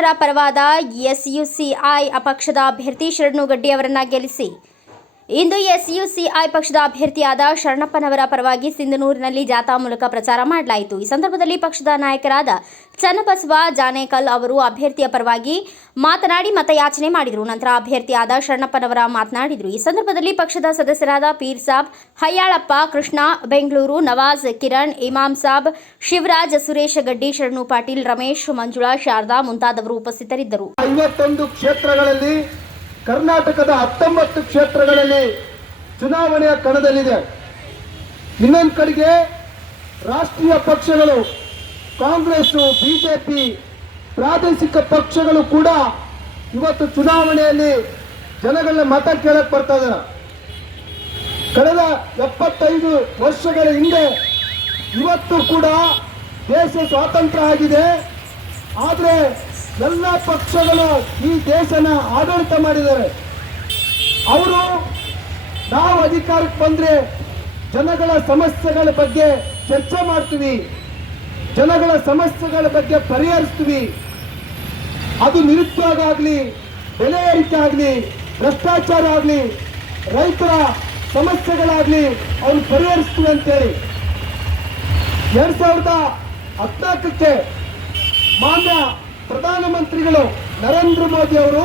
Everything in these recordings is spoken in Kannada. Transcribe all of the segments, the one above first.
ಶರಣಪ್ಪನರ ಪರವಾದ ಎಸ್ಯುಸಿಐ ಅಪಕ್ಷದ ಅಭ್ಯರ್ಥಿ ಶರಣುಗಡ್ಡಿ ಅವರನ್ನ ಗೆಲ್ಲಿಸಿ ಇಂದು ಎಸ್ಯುಸಿಐ ಪಕ್ಷದ ಅಭ್ಯರ್ಥಿಯಾದ ಶರಣಪ್ಪನವರ ಪರವಾಗಿ ಸಿಂಧನೂರಿನಲ್ಲಿ ಜಾಥಾ ಮೂಲಕ ಪ್ರಚಾರ ಮಾಡಲಾಯಿತು. ಈ ಸಂದರ್ಭದಲ್ಲಿ ಪಕ್ಷದ ನಾಯಕರಾದ ಚನ್ನಬಸವ ಜಾನೇಕಲ್ ಅವರು ಅಭ್ಯರ್ಥಿಯ ಪರವಾಗಿ ಮಾತನಾಡಿ ಮತಯಾಚನೆ ಮಾಡಿದರು. ನಂತರ ಅಭ್ಯರ್ಥಿಯಾದ ಶರಣಪ್ಪನವರ ಮಾತನಾಡಿದರು. ಈ ಸಂದರ್ಭದಲ್ಲಿ ಪಕ್ಷದ ಸದಸ್ಯರಾದ ಪೀರ್ ಸಾಬ್ ಹಯ್ಯಾಳಪ್ಪ ಕೃಷ್ಣ, ಬೆಂಗಳೂರು, ನವಾಜ್, ಕಿರಣ್, ಇಮಾಮ್ ಸಾಬ್, ಶಿವರಾಜ್, ಸುರೇಶ್ ಗಡ್ಡಿ, ಶರಣು ಪಾಟೀಲ್, ರಮೇಶ್, ಮಂಜುಳಾ, ಶಾರದಾ ಮುಂತಾದವರು ಉಪಸ್ಥಿತರಿದ್ದರು. ಕ್ಷೇತ್ರಗಳಲ್ಲಿ ಕರ್ನಾಟಕದ ಹತ್ತೊಂಬತ್ತು ಕ್ಷೇತ್ರಗಳಲ್ಲಿ ಚುನಾವಣೆಯ ಕಣದಲ್ಲಿದೆ. ಇನ್ನೊಂದು ಕಡೆಗೆ ರಾಷ್ಟ್ರೀಯ ಪಕ್ಷಗಳು ಕಾಂಗ್ರೆಸ್ ಬಿಜೆಪಿ, ಪ್ರಾದೇಶಿಕ ಪಕ್ಷಗಳು ಕೂಡ ಇವತ್ತು ಚುನಾವಣೆಯಲ್ಲಿ ಜನಗಳ ಮತ ಕೇಳಕ್ ಬರ್ತಾ ಇದ್ದಾರೆ ಕಳೆದ ಎಪ್ಪತ್ತೈದು ವರ್ಷಗಳ ಹಿಂದೆ ಇವತ್ತು ಕೂಡ ದೇಶ ಸ್ವಾತಂತ್ರ್ಯ ಆಗಿದೆ. ಆದರೆ ಎಲ್ಲ ಪಕ್ಷಗಳು ಈ ದೇಶನ ಆಡಳಿತ ಮಾಡಿದ್ದಾರೆ. ಅವರು ನಾವು ಅಧಿಕಾರಕ್ಕೆ ಬಂದ್ರೆ ಜನಗಳ ಸಮಸ್ಯೆಗಳ ಬಗ್ಗೆ ಚರ್ಚೆ ಮಾಡ್ತೀವಿ. ಜನಗಳ ಸಮಸ್ಯೆಗಳ ಬಗ್ಗೆ ಪರಿಹರಿಸ್ತೀವಿ. ಅದು ನಿರುದ್ಯೋಗ ಆಗಲಿ, ಬೆಲೆ ಏರಿಕೆ ಆಗಲಿ, ಭ್ರಷ್ಟಾಚಾರ ಆಗಲಿ, ರೈತರ ಸಮಸ್ಯೆಗಳಾಗಲಿ ಅವ್ರು ಪರಿಹರಿಸ್ತೀವಿ ಅಂತೇಳಿ. ಎರಡು ಸಾವಿರದ ಹದಿನಾಲ್ಕಕ್ಕೆ ಮಾನ್ಯ ಪ್ರಧಾನಮಂತ್ರಿಗಳು ನರೇಂದ್ರ ಮೋದಿ ಅವರು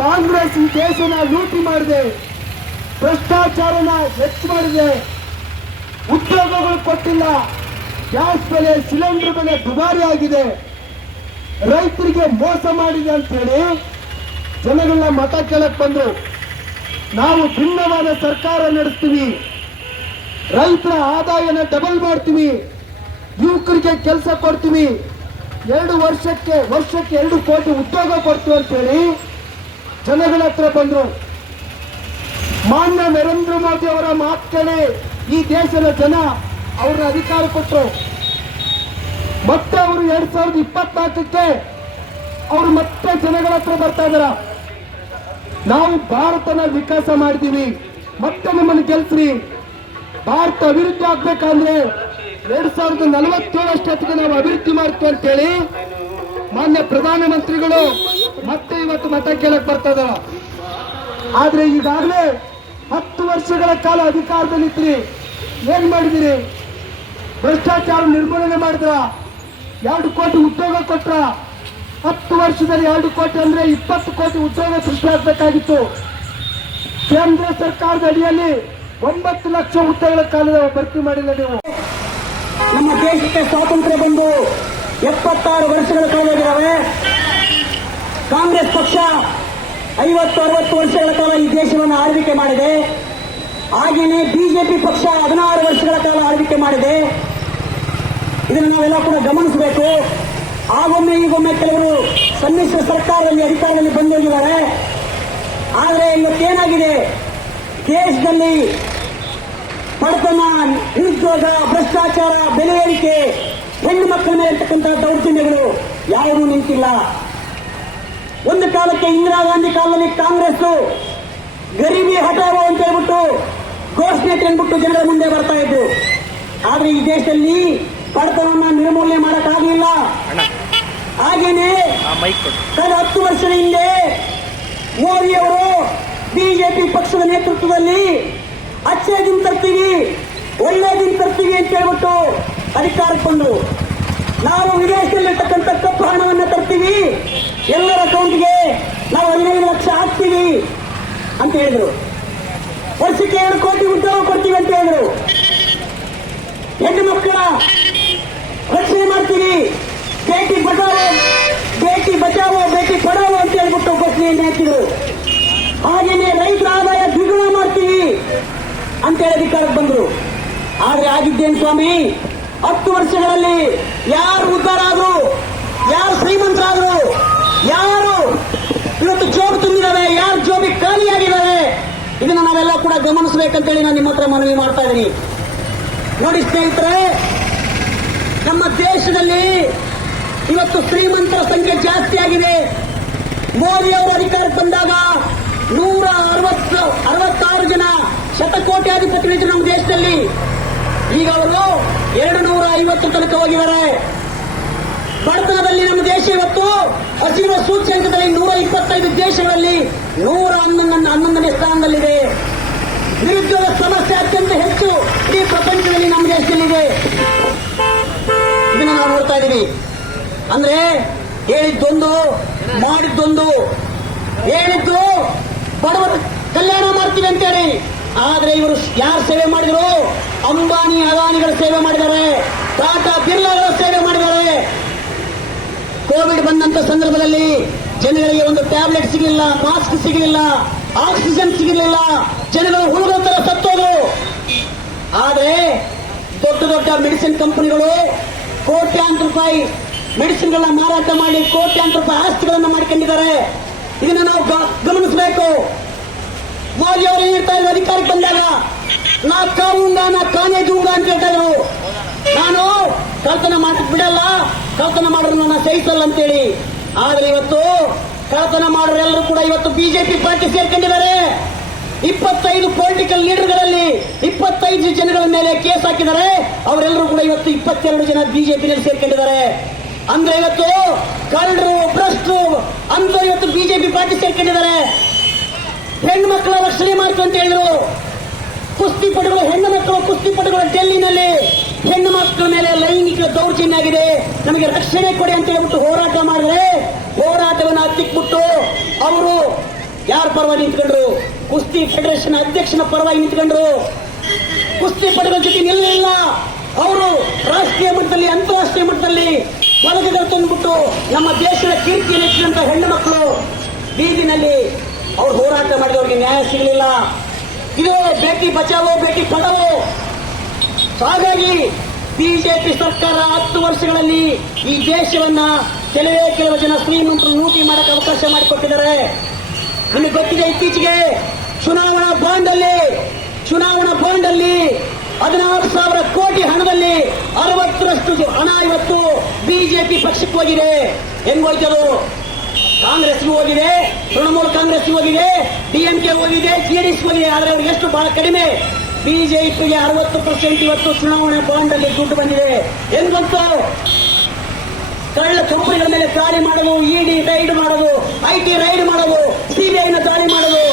ಕಾಂಗ್ರೆಸ್ ಈ ದೇಶನ ಲೂಟಿ ಮಾಡಿದೆ. ಭ್ರಷ್ಟಾಚಾರನ ಹೆಚ್ಚು ಮಾಡಿದೆ. ಉದ್ಯೋಗಗಳು ಕೊಟ್ಟಿಲ್ಲ. ಗ್ಯಾಸ್ ಬೆಲೆ, ಸಿಲಿಂಡರ್ ಬೆಲೆ ದುಬಾರಿ ಆಗಿದೆ. ರೈತರಿಗೆ ಮೋಸ ಮಾಡಿದೆ ಅಂತ ಹೇಳಿ ಜನಗಳನ್ನ ಮತ ಕೇಳಕ್ ಬಂದ್ರು. ನಾವು ಭಿನ್ನವಾದ ಸರ್ಕಾರ ನಡೆಸ್ತೀವಿ. ರೈತರ ಆದಾಯನ ಡಬಲ್ ಮಾಡ್ತೀವಿ. ಯುವಕರಿಗೆ ಕೆಲಸ ಕೊಡ್ತೀವಿ. ಎರಡು ವರ್ಷಕ್ಕೆ ವರ್ಷಕ್ಕೆ ಎರಡು ಕೋಟಿ ಉದ್ಯೋಗ ಕೊಡ್ತು ಅಂತ ಹೇಳಿ ಜನಗಳ ಹತ್ರ ಬಂದ್ರು. ಮಾನ್ಯ ನರೇಂದ್ರ ಮೋದಿ ಅವರ ಮಾತು ಈ ದೇಶದ ಜನ ಅವ್ರನ್ನ ಅಧಿಕಾರ ಕೊಟ್ಟರು ಮತ್ತೆ ಅವರು ಎರಡ್ ಸಾವಿರದ ಇಪ್ಪತ್ನಾಲ್ಕಕ್ಕೆ ಅವರು ಮತ್ತೆ ಜನಗಳ ಹತ್ರ ಬರ್ತಾ ಇದಾರ. ನಾವು ಭಾರತನ ವಿಕಾಸ ಮಾಡಿದೀವಿ ಮತ್ತೆ ನಮ್ಮನ್ನು ಗೆಲ್ಸ್ರಿ. ಭಾರತ ಅಭಿವೃದ್ಧಿ ಆಗ್ಬೇಕಂದ್ರೆ ಎರಡ್ ಸಾವಿರದ ನಲವತ್ತೇಳಷ್ಟೊತ್ತಿಗೆ ನಾವು ಅಭಿವೃದ್ಧಿ ಮಾಡ್ತೀವಿ ಅಂತೇಳಿ ಮಾನ್ಯ ಪ್ರಧಾನಮಂತ್ರಿಗಳು ಮತ್ತೆ ಇವತ್ತು ಮತ ಕೇಳಕ್ ಬರ್ತಾ ಇದಾರ. ಆದ್ರೆ ಈಗಾಗಲೇ ಹತ್ತು ವರ್ಷಗಳ ಕಾಲ ಅಧಿಕಾರದಲ್ಲಿದ್ರಿ ಏನ್ ಮಾಡಿದಿರಿ? ಭ್ರಷ್ಟಾಚಾರ ನಿರ್ಮೂಲನೆ ಮಾಡಿದ್ರ? ಎರಡು ಕೋಟಿ ಉದ್ಯೋಗ ಕೊಟ್ರ? ಹತ್ತು ವರ್ಷದಲ್ಲಿ ಎರಡು ಕೋಟಿ ಅಂದ್ರೆ ಇಪ್ಪತ್ತು ಕೋಟಿ ಉದ್ಯೋಗ ಸೃಷ್ಟಿಯಾಗಬೇಕಾಗಿತ್ತು. ಕೇಂದ್ರ ಸರ್ಕಾರದ ಅಡಿಯಲ್ಲಿ ಒಂಬತ್ತು ಲಕ್ಷ ಹುದ್ದೆಗಳ ಕಾಲದ ಭರ್ತಿ ಮಾಡಿಲ್ಲ ನೀವು. ನಮ್ಮ ದೇಶಕ್ಕೆ ಸ್ವಾತಂತ್ರ್ಯ ಬಂದು ಎಪ್ಪತ್ತಾರು ವರ್ಷಗಳ ಕಾಲವಾಗಿದ್ದಾವೆ. ಕಾಂಗ್ರೆಸ್ ಪಕ್ಷ ಐವತ್ತು, ಅರವತ್ತು ವರ್ಷಗಳ ಕಾಲ ಈ ದೇಶವನ್ನು ಆಳ್ವಿಕೆ ಮಾಡಿದೆ. ಹಾಗೆಯೇ ಬಿಜೆಪಿ ಪಕ್ಷ ಹದಿನಾರು ವರ್ಷಗಳ ಕಾಲ ಆಳ್ವಿಕೆ ಮಾಡಿದೆ. ಇದನ್ನು ನಾವೆಲ್ಲ ಕೂಡ ಗಮನಿಸಬೇಕು. ಆಗೊಮ್ಮೆ ಈಗೊಮ್ಮೆ ಕೆಲವರು ಸಮ್ಮಿಶ್ರ ಸರ್ಕಾರದಲ್ಲಿ ಅಧಿಕಾರದಲ್ಲಿ ಬಂದೋಗಿದ್ದಾರೆ. ಆದರೆ ಇವತ್ತೇನಾಗಿದೆ? ದೇಶದಲ್ಲಿ ಬಡತನ ನಿರುದ್ಯೋಗ ಭ್ರಷ್ಟಾಚಾರ ಬೆಲೆ ಏರಿಕೆ ಹೆಣ್ಣು ಮಕ್ಕಳ ಮೇಲೆ ಇರ್ತಕ್ಕಂಥ ದೌರ್ಜನ್ಯಗಳು ಯಾವುದೂ ನಿಂತಿಲ್ಲ. ಒಂದು ಕಾಲಕ್ಕೆ ಇಂದಿರಾ ಗಾಂಧಿ ಕಾಲದಲ್ಲಿ ಕಾಂಗ್ರೆಸ್ ಗರೀಬಿ ಹಠಾವೋ ಅಂತ ಹೇಳ್ಬಿಟ್ಟು ಘೋಷಣೆ ತಂದ್ಬಿಟ್ಟು ಜನರ ಮುಂದೆ ಬರ್ತಾ ಇದ್ರು ಆದ್ರೆ ಈ ದೇಶದಲ್ಲಿ ಬಡತನವನ್ನ ನಿರ್ಮೂಲನೆ ಮಾಡಕ್ಕಾಗಲಿಲ್ಲ. ಹಾಗೇನೆ ಕಳೆದ ಹತ್ತು ವರ್ಷದ ಹಿಂದೆ ಮೋದಿಯವರು ಬಿಜೆಪಿ ಪಕ್ಷದ ನೇತೃತ್ವದಲ್ಲಿ ದಿನ ತರ್ತೀವಿ ಒಳ್ಳೆ ದಿನ ತರ್ತೀವಿ ಅಂತ ಹೇಳ್ಬಿಟ್ಟು ಅಧಿಕಾರಕ್ಕೆ ಬಂದ್ರು ನಾವು ವಿದೇಶದಲ್ಲಿರ್ತಕ್ಕಂಥ ಕಪ್ಪು ಹಣವನ್ನು ತರ್ತೀವಿ. ಎಲ್ಲರ ಅಕೌಂಟ್ಗೆ ನಾವು ಹದಿನೈದು ಲಕ್ಷ ಹಾಕ್ತೀವಿ ಅಂತ ಹೇಳಿದ್ರು. ವರ್ಷಕ್ಕೆ ಎರಡು ಕೋಟಿ ಉದ್ಯೋಗ ಕೊಡ್ತೀವಿ ಅಂತ ಹೇಳಿದ್ರು. ಹೆಣ್ಣು ಮಕ್ಕಳ ರಕ್ಷಣೆ ಮಾಡ್ತೀವಿ. ಬೇಟಿ ಬಚಾವೋ ಬೇಟಿ ಬಚಾವೋ, ಬೇಟಿ ಪಡಾವೋ ಅಂತ ಹೇಳ್ಬಿಟ್ಟು ಘೋಷಣೆಯನ್ನು ಹಾಕಿದ್ರು. ಹಾಗೇನೆ ರೈತರ ಆದಾಯ ದ್ವಿಗುಣ ಮಾಡ್ತೀವಿ ಅಂತ ಹೇಳಿ ಅಧಿಕಾರಕ್ಕೆ ಬಂದ್ರು ಆಗಿದ್ದೇನು ಸ್ವಾಮಿ, ಹತ್ತು ವರ್ಷಗಳಲ್ಲಿ ಯಾರು ಉದ್ದಾರ ಆದ್ರು ಯಾರು ಶ್ರೀಮಂತರಾದ್ರು, ಯಾರು ಇವತ್ತು ಜೋಬ್ ತುಂಬಿದಾವೆ, ಯಾರು ಜೋಬಿ ಖಾಲಿಯಾಗಿದ್ದಾವೆ ಇದನ್ನ ನಾವೆಲ್ಲ ಕೂಡ ಗಮನಿಸಬೇಕಂತೇಳಿ ನಾನು ನಿಮ್ಮ ಹತ್ರ ಮನವಿ ಮಾಡ್ತಾ ಇದ್ದೀನಿ. ನೋಡಿ ಸ್ನೇಹಿತರೆ, ನಮ್ಮ ದೇಶದಲ್ಲಿ ಇವತ್ತು ಶ್ರೀಮಂತರ ಸಂಖ್ಯೆ ಜಾಸ್ತಿ ಆಗಿದೆ. ಮೋದಿ ಅವರು ಅಧಿಕಾರಕ್ಕೆ ಬಂದಾಗ ನೂರ ಅರವತ್ತು, ಅರವತ್ತಾರು ಜನ ಶತಕೋಟ್ಯಾಧಿಪತಿಗಳಿದ್ರು ನಮ್ಮ ದೇಶದಲ್ಲಿ. ಈಗ ಅವರು ಎರಡು ನೂರ ಐವತ್ತು ತನಕ ಹೋಗಿದ್ದಾರೆ. ಬಡತನದಲ್ಲಿ ನಮ್ಮ ದೇಶ ಇವತ್ತು ಹಸಿರುವ ಸೂಚ್ಯಂಕದಲ್ಲಿ ನೂರ ಇಪ್ಪತ್ತೈದು ದೇಶಗಳಲ್ಲಿ ನೂರ ಹನ್ನೊಂದು ಹನ್ನೊಂದನೇ ಸ್ಥಾನದಲ್ಲಿದೆ. ನಿರುದ್ಯೋಗ ಸಮಸ್ಯೆ ಅತ್ಯಂತ ಹೆಚ್ಚು ಇಡೀ ಪ್ರಪಂಚದಲ್ಲಿ ನಮ್ಮ ದೇಶದಲ್ಲಿದೆ. ಇದನ್ನು ನಾವು ನೋಡ್ತಾ ಇದ್ದೀವಿ. ಅಂದ್ರೆ ಹೇಳಿದ್ದೊಂದು, ಮಾಡಿದ್ದೊಂದು ಹೇಳಿದ್ದು ಬಡವರ ಕಲ್ಯಾಣ ಮಾಡ್ತೀವಿ ಅಂತೇಳಿ. ಆದ್ರೆ ಇವರು ಯಾರು ಸೇವೆ ಮಾಡಿದ್ರು? ಅಂಬಾನಿ ಅದಾನಿಗಳ ಸೇವೆ ಮಾಡಿದ್ದಾರೆ. ಟಾಟಾ ಬಿರ್ಲಾಗಳ ಸೇವೆ ಮಾಡಿದ್ದಾರೆ. ಕೋವಿಡ್ ಬಂದಂತ ಸಂದರ್ಭದಲ್ಲಿ ಜನಗಳಿಗೆ ಒಂದು ಟ್ಯಾಬ್ಲೆಟ್ ಸಿಗಲಿಲ್ಲ, ಮಾಸ್ಕ್ ಸಿಗಲಿಲ್ಲ, ಆಕ್ಸಿಜನ್ ಸಿಗಲಿಲ್ಲ. ಜನಗಳು ಹುಡುಗರ ಸತ್ತೋದು ಆದರೆ ದೊಡ್ಡ ದೊಡ್ಡ ಮೆಡಿಸಿನ್ ಕಂಪನಿಗಳು ಕೋಟ್ಯಾಂತರ ರೂಪಾಯಿ ಮೆಡಿಸಿನ್ಗಳನ್ನ ಮಾರಾಟ ಮಾಡಿ ಕೋಟ್ಯಾಂತರ ರೂಪಾಯಿ ಆಸ್ತಿಗಳನ್ನ ಮಾಡ್ಕೊಂಡಿದ್ದಾರೆ. ಇದನ್ನ ನಾವು ಗಮನಿಸಬೇಕು. ಮೋದಿ ಅವರು ಹೇಳ್ತಾ ಇದ್ರು ಅಧಿಕಾರಕ್ಕೆ ಬಂದಾಗ ನಾ ಕಾವುಂಗ ನಾ ಕಾನೇ ದೂಂಗ ಅಂತ ಹೇಳ್ತಾ ನಾನು ಕಳ್ತನ ಮಾಡಕ್ ಬಿಡಲ್ಲ ಕಳ್ತನ ಮಾಡೋರು ನನ್ನ ಸಹಿಸಲ್ಲ ಅಂತೇಳಿ. ಆದ್ರೆ ಇವತ್ತು ಕಳ್ತನ ಮಾಡೋರೆಲ್ಲರೂ ಕೂಡ ಇವತ್ತು ಬಿಜೆಪಿ ಪಾರ್ಟಿ ಸೇರ್ಕೊಂಡಿದ್ದಾರೆ. ಇಪ್ಪತ್ತೈದು ಪೊಲಿಟಿಕಲ್ ಲೀಡರ್ಗಳಲ್ಲಿ ಇಪ್ಪತ್ತೈದು ಜನಗಳ ಮೇಲೆ ಕೇಸ್ ಹಾಕಿದ್ದಾರೆ. ಅವರೆಲ್ಲರೂ ಕೂಡ ಇವತ್ತು ಇಪ್ಪತ್ತೆರಡು ಜನ ಬಿಜೆಪಿನಲ್ಲಿ ಸೇರ್ಕೊಂಡಿದ್ದಾರೆ. ಅಂದ್ರೆ ಇವತ್ತು ಕಳ್ಳರು, ಭ್ರಷ್ಟರು ಅಂತ ಇವತ್ತು ಬಿಜೆಪಿ ಪಾರ್ಟಿ ಸೇರ್ಕೊಂಡಿದ್ದಾರೆ. ಹೆಣ್ಣು ಮಕ್ಕಳ ರಕ್ಷಣೆ ಮಾಡ್ತು ಅಂತ ಹೇಳಿದ್ರು. ಕುಸ್ತಿಪಟುಗಳು ಹೆಣ್ಣು ಮಕ್ಕಳು ಕುಸ್ತಿಪಟುಗಳು ಡೆಲ್ಲಿನಲ್ಲಿ ಹೆಣ್ಣು ಮಕ್ಕಳ ಮೇಲೆ ಲೈಂಗಿಕ ದೌರ್ಜನ್ಯ ಆಗಿದೆ. ನಮಗೆ ರಕ್ಷಣೆ ಕೊಡಿ ಅಂತ ಹೇಳ್ಬಿಟ್ಟು ಹೋರಾಟ ಮಾಡಿದ್ರೆ ಹೋರಾಟವನ್ನು ಹತ್ತಿಕ್ಬಿಟ್ಟು ಅವರು ಯಾರ ಪರವಾಗಿ ನಿಂತ್ಕೊಂಡ್ರು? ಕುಸ್ತಿ ಫೆಡರೇಷನ್ ಅಧ್ಯಕ್ಷನ ಪರವಾಗಿ ನಿಂತ್ಕೊಂಡ್ರು. ಕುಸ್ತಿ ಪಟುಗಳ ಜೊತೆ ನಿಲ್ಲಲಿಲ್ಲ. ಅವರು ರಾಷ್ಟ್ರೀಯ ಮಟ್ಟದಲ್ಲಿ, ಅಂತಾರಾಷ್ಟ್ರೀಯ ಮಟ್ಟದಲ್ಲಿ ಪದಕಗಳು ತಂದ್ಬಿಟ್ಟು ನಮ್ಮ ದೇಶದ ಕೀರ್ತಿ ನೆಚ್ಚಿದಂತ ಹೆಣ್ಣು ಮಕ್ಕಳು ಬೀದಿನಲ್ಲಿ ಅವ್ರು ಹೋರಾಟ ಮಾಡಿದವ್ರಿಗೆ ನ್ಯಾಯ ಸಿಗಲಿಲ್ಲ. ಇದೇ ಬೇಟಿ ಬಚಾವೋ ಬೇಟಿ ಪಡವೋ? ಹಾಗಾಗಿ ಬಿಜೆಪಿ ಸರ್ಕಾರ ಹತ್ತು ವರ್ಷಗಳಲ್ಲಿ ಈ ದೇಶವನ್ನ ಕೆಲವೇ ಕೆಲವು ಜನ ಶ್ರೀಮಂತರು ಲೂಟಿ ಮಾಡಕ್ಕೆ ಅವಕಾಶ ಮಾಡಿಕೊಟ್ಟಿದ್ದಾರೆ. ನಿಮಗೆ ಗೊತ್ತಿದೆ ಇತ್ತೀಚೆಗೆ ಚುನಾವಣಾ ಬಾಂಡ್ ಅಲ್ಲಿ ಚುನಾವಣಾ ಬಾಂಡ್ ಅಲ್ಲಿ ಹದಿನಾರು ಸಾವಿರ ಕೋಟಿ ಹಣದಲ್ಲಿ ಅರವತ್ತರಷ್ಟು ಹಣ ಇವತ್ತು ಬಿಜೆಪಿ ಪಕ್ಷಕ್ಕೆ ಹೋಗಿದೆ. ಹೆಂಗೋಯ್ತದು ಕಾಂಗ್ರೆಸ್ಗೂ ಹೋಗಿದೆ, ತೃಣಮೂಲ ಕಾಂಗ್ರೆಸ್ ಹೋಗಿದೆ, ಡಿಎಂಕೆ ಹೋಗಿದೆ ಜೆಡಿಎಸ್ ಹೋಗಿದೆ. ಆದರೆ ಅವ್ರಿಗೆ ಎಷ್ಟು ಬಹಳ ಕಡಿಮೆ? ಬಿಜೆಪಿಗೆ ಅರವತ್ತು ಪರ್ಸೆಂಟ್ ಇವತ್ತು ಚುನಾವಣೆ ಬಾಂಡಲ್ಲಿ ದುಡ್ಡು ಬಂದಿದೆ. ಹೆಂಗಂತೂ ಕಳ್ಳ ಕಂಪನಿಗಳ ಮೇಲೆ ದಾಳಿ ಮಾಡೋದು ಇಡಿ ರೈಡ್ ಮಾಡೋದು ಐಟಿ ರೈಡ್ ಮಾಡೋದು ಸಿಬಿಐನ ದಾಳಿ ಮಾಡೋದು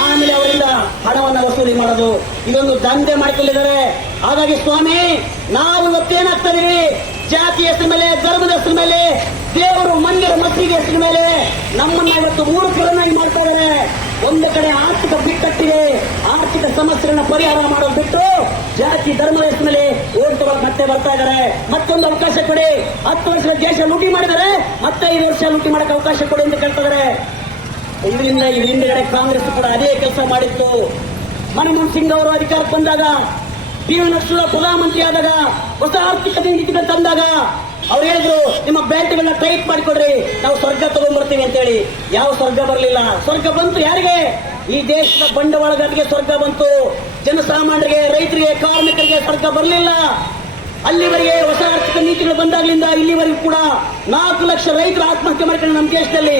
ಆಮೇಲೆ ಅವರಿಂದ ಹಣವನ್ನು ವಸೂಲಿ ಮಾಡೋದು. ಇದೊಂದು ದಂಧೆ ಮಾಡಿಕೊಂಡಿದ್ದಾರೆ. ಹಾಗಾಗಿ ಸ್ವಾಮಿ, ನಾವು ಇವತ್ತೇನಾಗ್ತಾ ಜಾತಿ ಹೆಸರು ಮೇಲೆ ಧರ್ಮದ ಹೆಸರು ಮೇಲೆ ದೇವರು ಮಂದಿರ ಮಸೀದಿ ಹೆಸರು ಮೇಲೆ ನಮ್ಮನ್ನ ಇವತ್ತು ಮಾಡ್ತಾ ಇದ್ದಾರೆ. ಒಂದು ಕಡೆ ಆರ್ಥಿಕ ಬಿಕ್ಕಟ್ಟಿದೆ ಆರ್ಥಿಕ ಸಮಸ್ಯೆಗಳನ್ನ ಪರಿಹಾರ ಮಾಡೋದು ಬಿಟ್ಟು ಜಾತಿ, ಧರ್ಮದ ಹೆಸರು ಮೇಲೆ ತಗೊಳಕ್ ಮತ್ತೆ ಬರ್ತಾ ಇದ್ದಾರೆ. ಮತ್ತೊಂದು ಅವಕಾಶ ಕೊಡಿ. ಹತ್ತು ವರ್ಷದ ದೇಶ ಲೂಟಿ ಮಾಡಿದರೆ ಮತ್ತೆ ಐದು ವರ್ಷ ಲೂಟಿ ಮಾಡಕ್ಕೆ ಅವಕಾಶ ಕೊಡಿ ಅಂತ ಕೇಳ್ತಾರೆ ಇದರಿಂದ ಹಿಂದೆ ಹಿಂದೆಗಡೆ ಕಾಂಗ್ರೆಸ್ ಕೂಡ ಅದೇ ಕೆಲಸ ಮಾಡಿತ್ತು. ಮನಮೋಹನ್ ಸಿಂಗ್ ಅವರು ಅಧಿಕಾರಕ್ಕೆ ಬಂದಾಗ ವಿ ನರಸಿಂಹ ಪ್ರಧಾನಮಂತ್ರಿ ಆದಾಗ ಹೊಸ ಆರ್ಥಿಕತೆ ನೀತಿಗೆ ತಂದಾಗ ಅವ್ರು ಹೇಳಿದ್ರು, ನಿಮ್ಮ ಬ್ಯಾಂಕ್ಗಳನ್ನ ಟೈಟ್ ಮಾಡಿಕೊಡ್ರಿ, ನಾವು ಸ್ವರ್ಗ ತಗೊಂಡ್ಬರ್ತೀವಿ ಅಂತೇಳಿ. ಯಾವ ಸ್ವರ್ಗ ಬರಲಿಲ್ಲ. ಸ್ವರ್ಗ ಬಂತು ಯಾರಿಗೆ? ಈ ದೇಶದ ಬಂಡವಾಳಗಾರರಿಗೆ ಸ್ವರ್ಗ ಬಂತು. ಜನಸಾಮಾನ್ಯರಿಗೆ, ರೈತರಿಗೆ, ಕಾರ್ಮಿಕರಿಗೆ ಸ್ವರ್ಗ ಬರಲಿಲ್ಲ. ಅಲ್ಲಿವರೆಗೆ ಹೊಸ ಆರ್ಥಿಕ ನೀತಿಗಳು ಬಂದಾಗಲಿಂದ ಇಲ್ಲಿವರೆಗೂ ಕೂಡ ನಾಲ್ಕು ಲಕ್ಷ ರೈತರು ಆತ್ಮಹತ್ಯೆ ಮಾಡ್ಕೊಂಡು ನಮ್ಮ ದೇಶದಲ್ಲಿ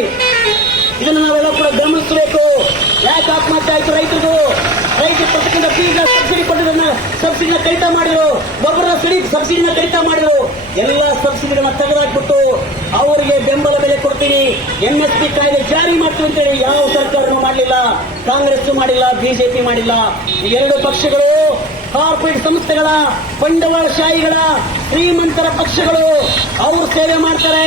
ಇದನ್ನು ನಾವೆಲ್ಲ ಕೂಡ ಗಮನಿಸಬೇಕು. ಯಾಕೆ ಆತ್ಮಹತ್ಯೆ ಆಯ್ತು ರೈತರು ಸಬ್ಸಿಡಿ ಕೊಟ್ಟಿದ್ದನ್ನ ಸಬ್ಸಿಡಿನ ಕಡಿತ ಮಾಡಿದ್ರು ಗೊಬ್ಬರ ಸಿಡಿ ಸಬ್ಸಿಡಿನ ಕಡಿತ ಮಾಡಿದ್ರು ಎಲ್ಲ ಸಬ್ಸಿಡಿಗಳನ್ನ ತೆಗೆದಾಕ್ಬಿಟ್ಟು ಅವರಿಗೆ ಬೆಂಬಲ ಬೆಲೆ ಕೊಡ್ತೀನಿ. ಎಂಎಸ್ಪಿ ಕಾಯ್ದೆ ಜಾರಿ ಮಾಡ್ತೀವಿ ಅಂತೇಳಿ ಯಾವ ಸರ್ಕಾರನೂ ಮಾಡಲಿಲ್ಲ. ಕಾಂಗ್ರೆಸ್ ಮಾಡಿಲ್ಲ, ಬಿಜೆಪಿ ಮಾಡಿಲ್ಲ. ಈ ಎರಡು ಪಕ್ಷಗಳು, ಕಾರ್ಪೊರೇಟ್ ಸಂಸ್ಥೆಗಳ, ಬಂಡವಾಳಶಾಹಿಗಳ, ಶ್ರೀಮಂತರ ಪಕ್ಷಗಳು, ಅವರು ಸೇವೆ ಮಾಡ್ತಾರೆ.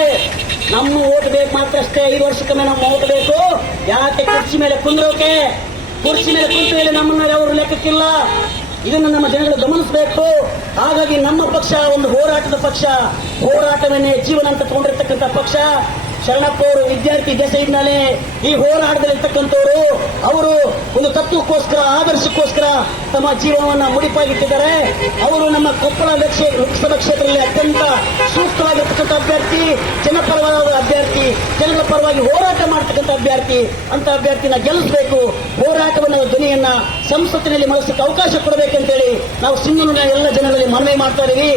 ನಮ್ಮ ಓಟ್ ಬೇಕು ಮಾತ್ರ ಅಷ್ಟೇ. ಐದು ವರ್ಷಕ್ಕೊಮ್ಮೆ ನಮ್ಮ ಓಟ್ ಬೇಕು. ಯಾಕೆ ಖರ್ಚು ಮೇಲೆ ಕುಂದ್ರೋಕೆ? ಕುರ್ಚಿ ಮೇಲೆ ಕುಂತ ಮೇಲೆ ನಮ್ಮನ್ನ ಅವರು ಲೆಕ್ಕಕ್ಕಿಲ್ಲ. ಇದನ್ನು ನಮ್ಮ ಜನಗಳು ಗಮನಿಸಬೇಕು. ಹಾಗಾಗಿ ನಮ್ಮ ಪಕ್ಷ ಒಂದು ಹೋರಾಟದ ಪಕ್ಷ. ಹೋರಾಟವನ್ನೇ ಜೀವನ ಅಂತ ತಗೊಂಡಿರ್ತಕ್ಕಂಥ ಪಕ್ಷ. ಶರಣಪ್ಪ ಅವರು ವಿದ್ಯಾರ್ಥಿ ದೆಸೆಯಿಂದಲೇ ಈ ಹೋರಾಟದಲ್ಲಿರ್ತಕ್ಕಂಥವರು, ಅವರು ಒಂದು ತತ್ವಕ್ಕೋಸ್ಕರ, ಆದರ್ಶಕ್ಕೋಸ್ಕರ ತಮ್ಮ ಜೀವನವನ್ನು ಮುಡಿಪಾಗಿಟ್ಟಿದ್ದಾರೆ. ಅವರು ನಮ್ಮ ಕೊಪ್ಪಳ ಲೋಕಸಭಾ ಕ್ಷೇತ್ರದಲ್ಲಿ ಅತ್ಯಂತ ಸೂಕ್ತವಾಗಿರ್ತಕ್ಕಂಥ ಅಭ್ಯರ್ಥಿ, ಜನಪರವಾದ ಅಭ್ಯರ್ಥಿ, ಜನರ ಪರವಾಗಿ ಹೋರಾಟ ಮಾಡ್ತಕ್ಕಂಥ ಅಭ್ಯರ್ಥಿ ಅಂತ ಅಭ್ಯರ್ಥಿನ ಗೆಲ್ಲಿಸಬೇಕು. ಹೋರಾಟವನ್ನ ಧ್ವನಿಯನ್ನ ಸಂಸತ್ತಿನಲ್ಲಿ ಮಾಡಿಸಕ್ಕೆ ಅವಕಾಶ ಕೊಡಬೇಕಂತೇಳಿ ನಾವು ಸಿಂಗನ ಎಲ್ಲ ಜನರಲ್ಲಿ ಮನವಿ ಮಾಡ್ತಾ ಇದೀವಿ.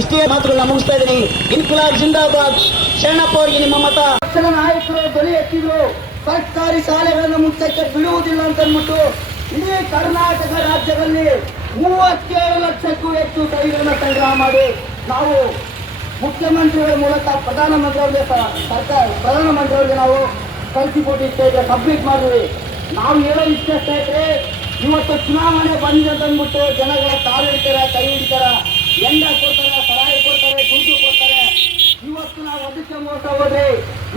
ಇಷ್ಟೇ ಮಾತುಗಳನ್ನ ಮುಗಿಸ್ತಾ ಇದ್ದೀನಿ. ಇನ್ಕುಲಾಬ್ ಜಿಂದಾಬಾದ್, ಶರಣಪ್ಪ ಅವರಿಗೆ ನಿಮ್ಮ ಮತ. ನಾಯಕರು ಧ್ವನಿ ಎತ್ತಿದ್ರು. ಸರ್ಕಾರಿ ಶಾಲೆಗಳನ್ನು ಮುಚ್ಚಕ್ಕೆ ಬಿಡುವುದಿಲ್ಲ ಅಂತ ಅಂದ್ಬಿಟ್ಟು ಇಡೀ ಕರ್ನಾಟಕ ರಾಜ್ಯದಲ್ಲಿ ಮೂವತ್ತೇಳು ಲಕ್ಷಕ್ಕೂ ಹೆಚ್ಚು ಕೈಗಳನ್ನ ಸಂಗ್ರಹ ಮಾಡಿ ನಾವು ಮುಖ್ಯಮಂತ್ರಿಗಳ ಮೂಲಕ ಪ್ರಧಾನಮಂತ್ರಿಯವರಿಗೆ ಸರ್ಕಾರ ಪ್ರಧಾನಮಂತ್ರಿಯವರಿಗೆ ನಾವು ಕಳಿಸಿಕೊಟ್ಟಿದ್ದೇವೆ ಸಬ್ಮಿಟ್ ಮಾಡಿದ್ವಿ. ನಾವು ಹೇಳೋ ಇಷ್ಟ ಇವತ್ತು ಚುನಾವಣೆ ಬಂದಿದೆ ಅಂದ್ಬಿಟ್ಟು ಜನಗಳ ಕಾಲು ಹಿಡಿತಾರೆ ಕೈ ಹಿಡಿತಾರೆ. ಎಂಡ ಕೊಡ್ತಾರೆ ಸರಾಯಿ ಕೊಡ್ತಾರೆ ದುಡ್ಡು ಕೊಡ್ತಾರೆ. ಇವತ್ತು ನಾವು ಅದಕ್ಕೆ ಮೋಸ ಹೋದ್ರೆ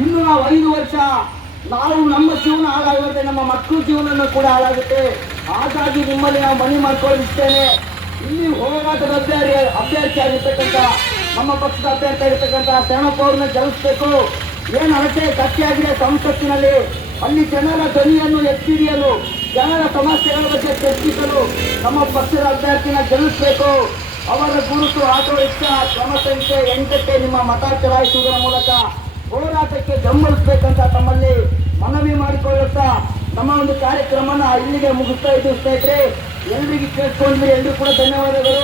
ಇನ್ನು ನಾವು ಐದು ವರ್ಷ ನಾವು ನಮ್ಮ ಜೀವನ ಹಾಳಾಗುತ್ತೆ, ನಮ್ಮ ಮಕ್ಕಳ ಜೀವನ ಕೂಡ ಹಾಳಾಗುತ್ತೆ. ಹಾಗಾಗಿ ನಿಮ್ಮಲ್ಲಿ ನಾವು ಮನೆ ಮಾಡ್ಕೊಳ್ಳಿಸ್ತೇನೆ ಇಲ್ಲಿ ಹೋರಾಟದ ಅಭ್ಯರ್ಥಿ ಅಭ್ಯರ್ಥಿ ಆಗಿರ್ತಕ್ಕಂಥ, ನಮ್ಮ ಪಕ್ಷದ ಅಭ್ಯರ್ಥಿ ಆಗಿರ್ತಕ್ಕಂಥ ಶರಣಪ್ಪ ಅವ್ರನ್ನ ಜಲಿಸ್ಬೇಕು ಏನು ಅಳತೆ ಗಟ್ಟಿಯಾಗಿದೆ ಸಂಸತ್ತಿನಲ್ಲಿ? ಅಲ್ಲಿ ಜನರ ಧ್ವನಿಯನ್ನು ಎತ್ತಿಡಿಯಲು ಜನರ ಸಮಸ್ಯೆಗಳ ಬಗ್ಗೆ ಚರ್ಚಿಸಲು ನಮ್ಮ ಪಕ್ಷದ ಅಭ್ಯರ್ಥಿನ ಗೆಲ್ಲಿಸಬೇಕು. ಅವರ ಗುರುತು ಆಟೋ ರಿಕ್ಷಾ ಕ್ರಮ ಸಂಖ್ಯೆ ಎಂಟಕ್ಕೆ ನಿಮ್ಮ ಮತ ಚಲಾಯಿಸುವುದರ ಮೂಲಕ ಹೋರಾಟಕ್ಕೆ ಬೆಂಬಲಿಸಬೇಕಂತ ತಮ್ಮಲ್ಲಿ ಮನವಿ ಮಾಡಿಕೊಳ್ಳುತ್ತಾ ತಮ್ಮ ಒಂದು ಕಾರ್ಯಕ್ರಮನ ಇಲ್ಲಿಗೆ ಮುಗಿಸ್ತಾ ಇದ್ದು ಸ್ನೇಹಿತರೆ. ಎಲ್ರಿಗೂ ಕೇಳಿಸ್ಕೊಂಡ್ವಿ. ಎಲ್ರಿಗೂ ಕೂಡ ಧನ್ಯವಾದಗಳು.